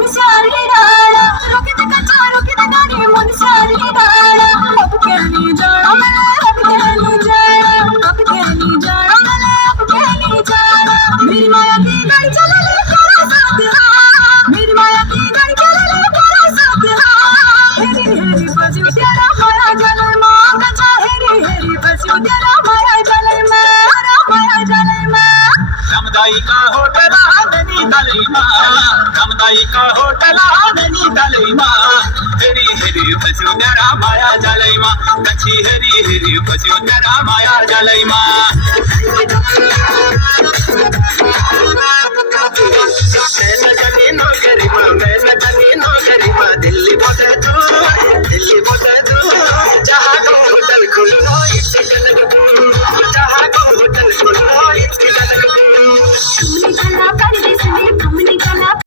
मनुष्यारी डाला रोकित कच्चा रोकित गाड़ी मनुष्यारी डाला अब कहनी जाना मैंने अब कहनी जाना अब कहनी जाना मैंने अब कहनी जाना मेरी माया की गाड़ी चला ले तेरा साथ हाँ मेरी माया की गाड़ी चला ले तेरा साथ हाँ हेरी हेरी बसी तेरा माया जले माँ कच्चा हेरी हेरी बसी तेरा माया जले माँ रमदाई का होटल आदनी दलीमा रमदाई का होटल आदनी दलीमा हेरी हेरी बसु तेरा माया जलैमा कच्ची हेरी हेरी बसु तेरा माया जलैमा मैं न जानी नो गरीबा दिल्ली पहुंचे